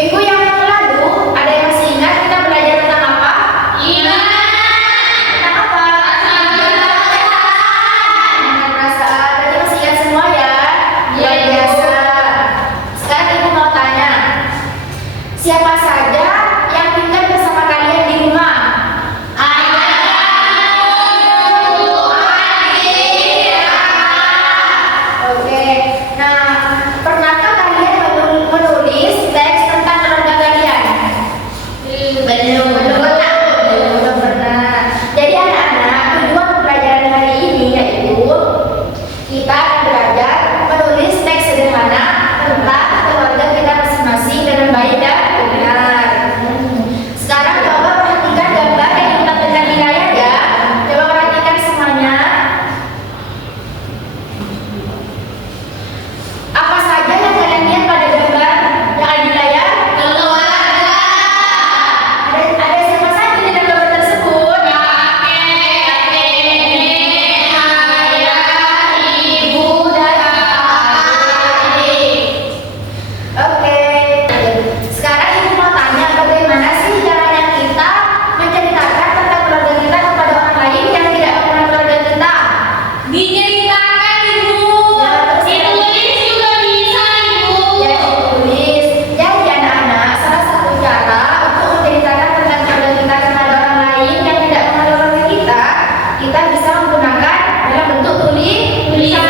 Minggu yang lalu, ada yang masih ingat kita belajar tentang apa? Tentang apa? Tentang perasaan. Berarti masih ingat semua ya? Luar biasa. Sekarang ibu mau tanya, siapa saja yang tinggal bersama kalian di rumah? Oke. Nah, pernahkah kalian menulis teks tentang keluarga kalian? Belum pernah. Jadi anak-anak, tujuan pembelajaran hari ini yaitu kita akan belajar menulis teks sederhana tentang keluarga kita masing-masing dengan baik dan benar. Sekarang coba perhatikan gambar yang ditampilkan di layar ya. Coba perhatikan semuanya. Apa saja yang kalian lihat pada gambar yang ada di layar? Keluarga. Ada siapa saja di dalam gambar tersebut? Kakek, nenek, ayah, ibu, dan adik. Oke. Sekarang ibu mau tanya, bagaimana sih caranya kita menceritakan tentang keluarga kita kepada orang lain yang tidak mengenal keluarga kita? Diceritakan ibu, ditulis juga bisa ibu. Ya, ditulis. Jadi anak-anak, salah satu cara untuk menceritakan tentang keluarga kita kepada orang lain yang tidak mengenal keluarga kita bisa menggunakan dalam bentuk tulisan.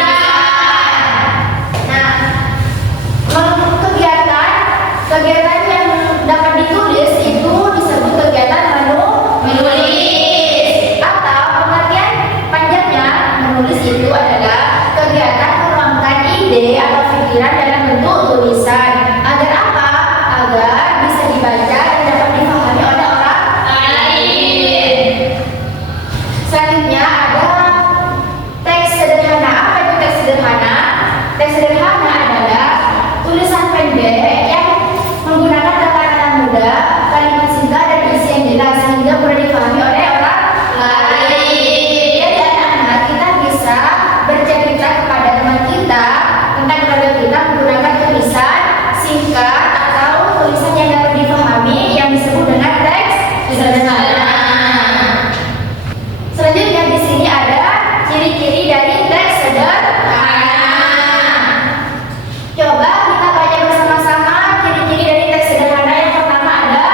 Nah, kegiatan yang dapat ditulis itu disebut kegiatan menulis. Atau pengertian panjangnya menulis itu adalah kegiatan menuangkan ide atau pikiran dalam bentuk tulisan. Agar apa? Agar bisa dibaca dan dapat dipahami oleh orang lain. Selanjutnya ada teks sederhana. Apa itu teks sederhana? Teks sederhana adalah tulisan pendek yang menggunakan kata-kata mudah, kalimat singkat dan isi yang jelas sehingga mudah dipahami oleh orang lain. Jadi anak-anak, kita bisa bercerita kepada teman kita tentang keluarga kita menggunakan tulisan singkat atau tulisan yang dapat dipahami yang disebut dengan teks sederhana. Selanjutnya di sini ada ciri-ciri dari teks sederhana. Coba kita baca bersama-sama ciri-ciri dari teks sederhana. Yang pertama ada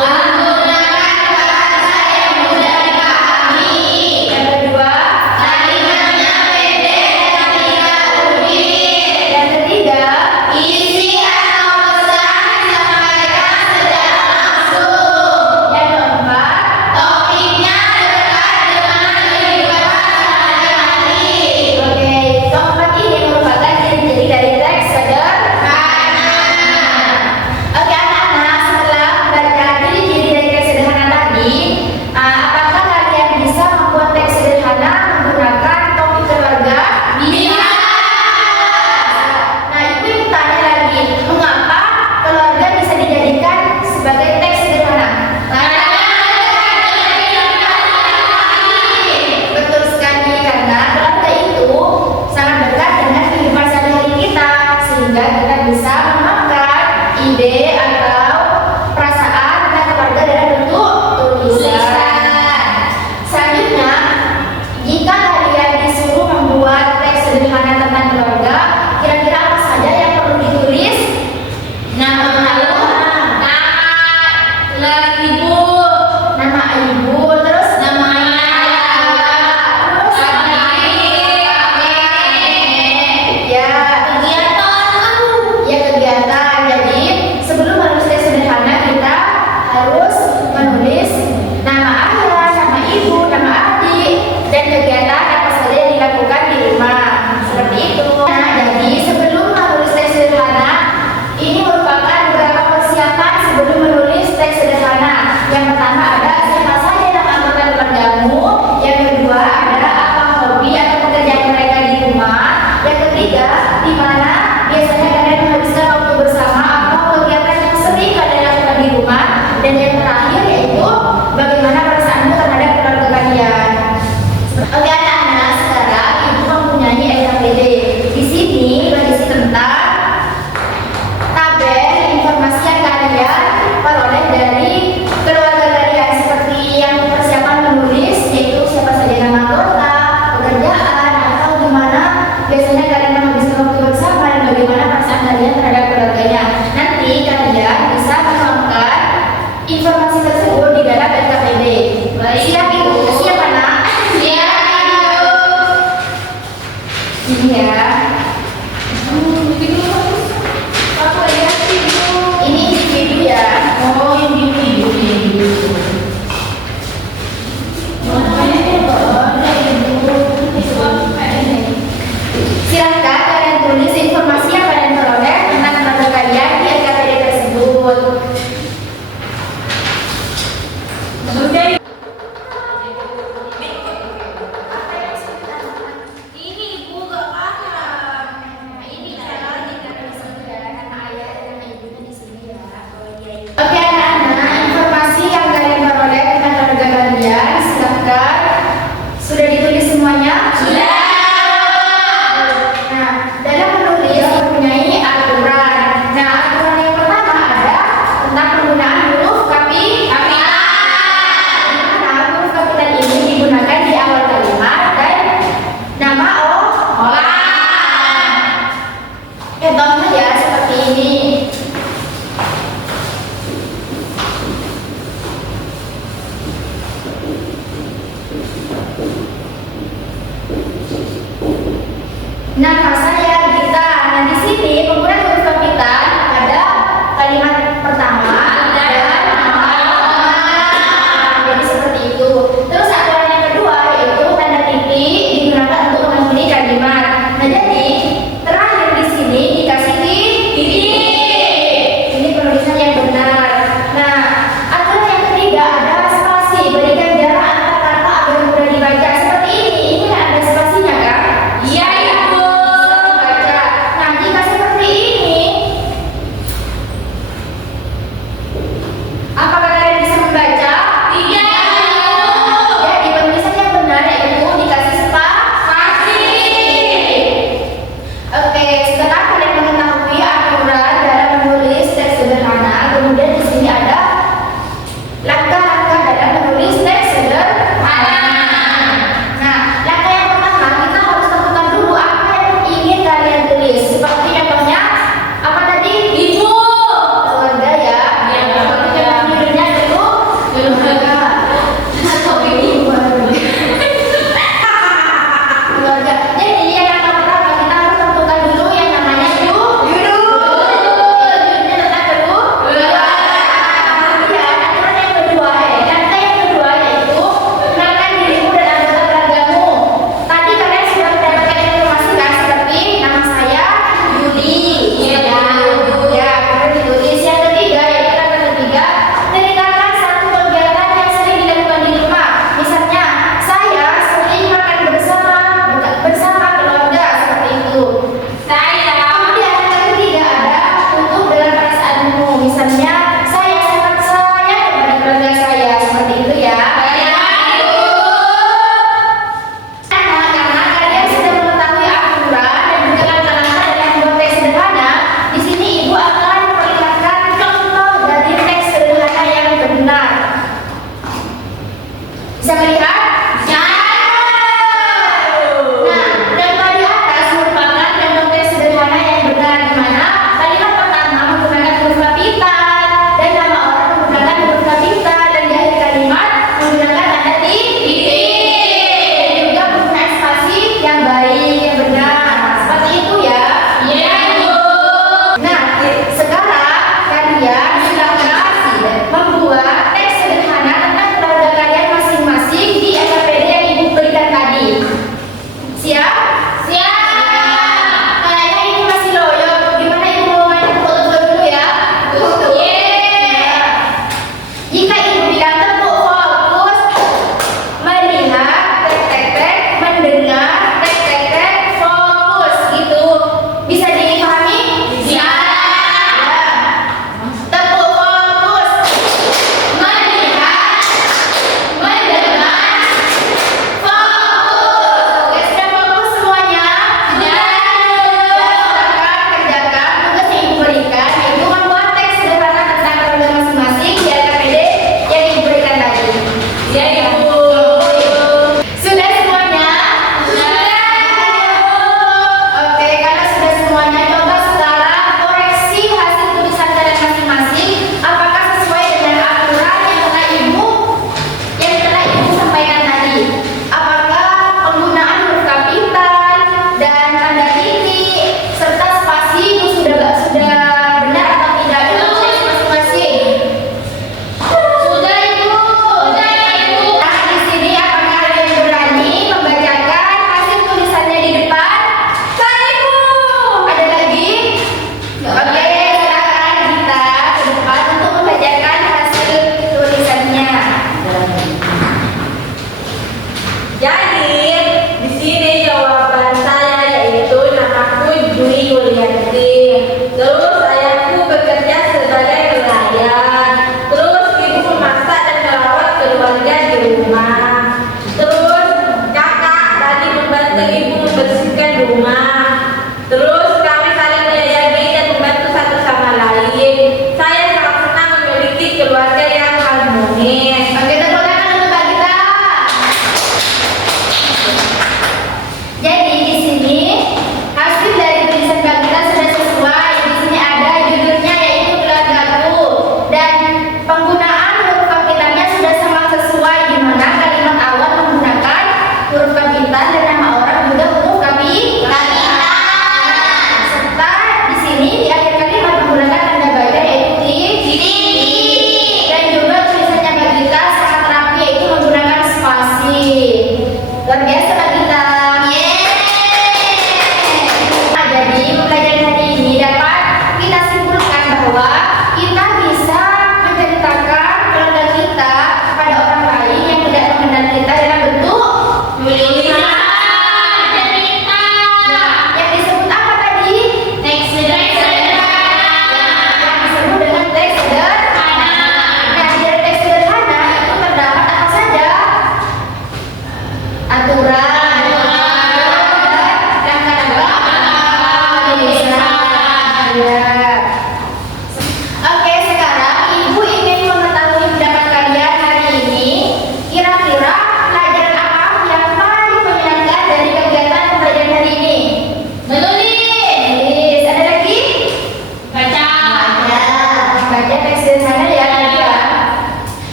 Menggunakan bahasa yang mudah dipahami. yang kedua, Kalimatnya pendek dan tidak rumit. yang ketiga, Isi atau pesan disampaikan secara langsung. yang keempat, Topiknya dekat dengan kehidupan sehari-hari. oke, keempat ini merupakan ciri-ciri dari teks sederhana. Oke anak-anak, setelah membaca ciri-ciri dari teks sederhana tadi, apakah kalian bisa membuat teks sederhana menggunakan topik keluarga? Bisa. Nah, ibu tanya lagi, mengapa keluarga bisa dijadikan sebagai teks sederhana? Karena dekat dengan kehidupan sehari-hari. Betul sekali, karena keluarga itu sangat dekat dengan kehidupan sehari-hari kita, sehingga kita bisa mengangkat ide atau perasaan tentang keluarga dalam bentuk tulisan. Selanjutnya, jika kalian disuruh membuat teks sederhana tentang keluarga, kira-kira apa saja yang perlu ditulis? Nama Ibu, nama ibu, terus nama ayah, terus adik, kakek, ya, kegiatan, ya kegiatan. Jadi sebelum menulis teks sederhana kita harus menulis nama ayah, nama ibu, nama adik, dan kegiatan apa saja yang dilakukan di rumah. Seperti itu. Nah, jadi sebelum menulis teks sederhana, ini merupakan beberapa persiapan sebelum menulis teks sederhana. Yang pertama ada siapa saja nama anggota keluargamu. Yang kedua ada apa hobi atau pekerjaan mereka di rumah. Yang ketiga, di mana biasanya kalian menghabiskan waktu bersama atau kegiatan yang sering kalian lakukan di rumah. Dan yang terakhir yaitu bagaimana perasaanmu terhadap keluarga kalian. Oke anak-anak, sekarang ibu mempunyai SKPD. Di sini berisi tentang tabel informasi yang kalian pertama dan jadi seperti itu. Terus aturan yang kedua yaitu tanda titik digunakan untuk mengakhiri kalimat. Nah, jadi terakhir di sini dikasih titik. Ini penulisan yang benar. Nah, aturan yang ketiga ada spasi. Berikan jarak antar kata agar mudah dibaca. Seperti ini. Ini kan ada spasinya kan? Iya, Ibu. Baca. Nah, jika seperti ini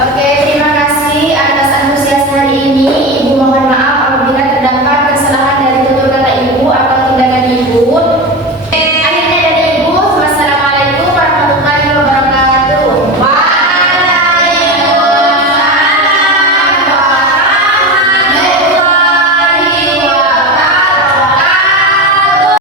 Oke,